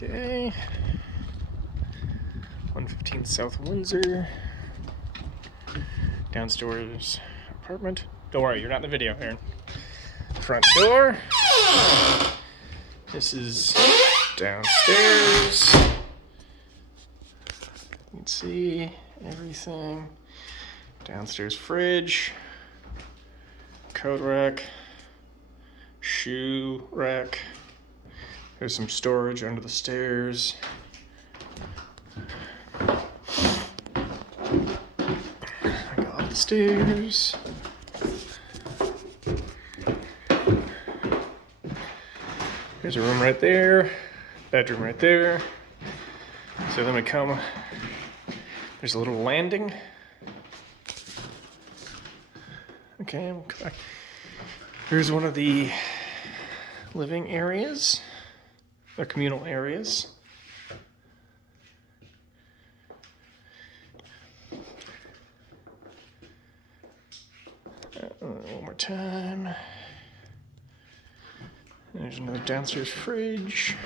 Okay. 115 South Windsor. Downstairs apartment. Don't worry, you're not in the video, Aaron. Front door. This is downstairs. You can see everything. Downstairs fridge. Coat rack. Shoe rack. There's some storage under the stairs. I go up the stairs. There's a room right there, bedroom right there. So then we come, there's a little landing. Okay, we'll come back. Here's one of the living areas, or communal areas. One more time. There's another downstairs fridge.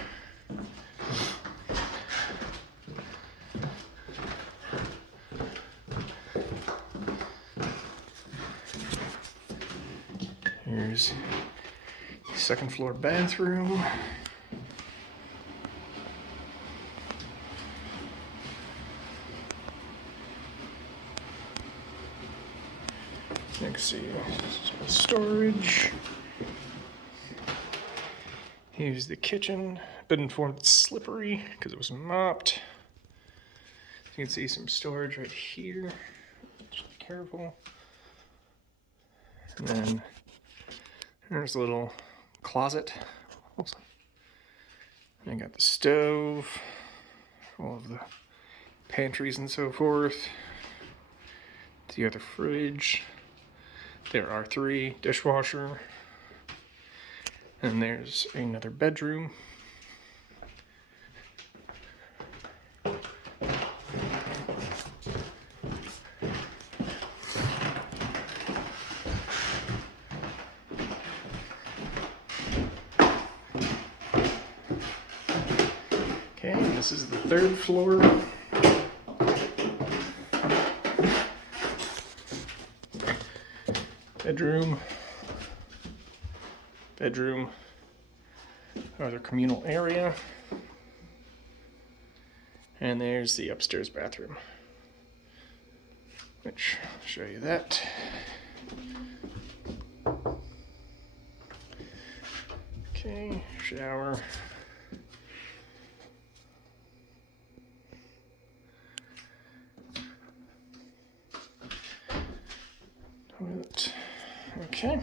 Here's the second floor bathroom. Let's see, storage. Here's the kitchen. Been informed it's slippery because it was mopped. You can see some storage right here. Just be careful. And then there's a little closet. And I got the stove, all of the pantries and so forth. The other fridge. There are 3 dishwasher. And there's another bedroom. Okay, this is the 3rd floor. Bedroom. Bedroom, other communal area, and there's the upstairs bathroom, which I'll show you that. Okay, shower. Toilet. Okay.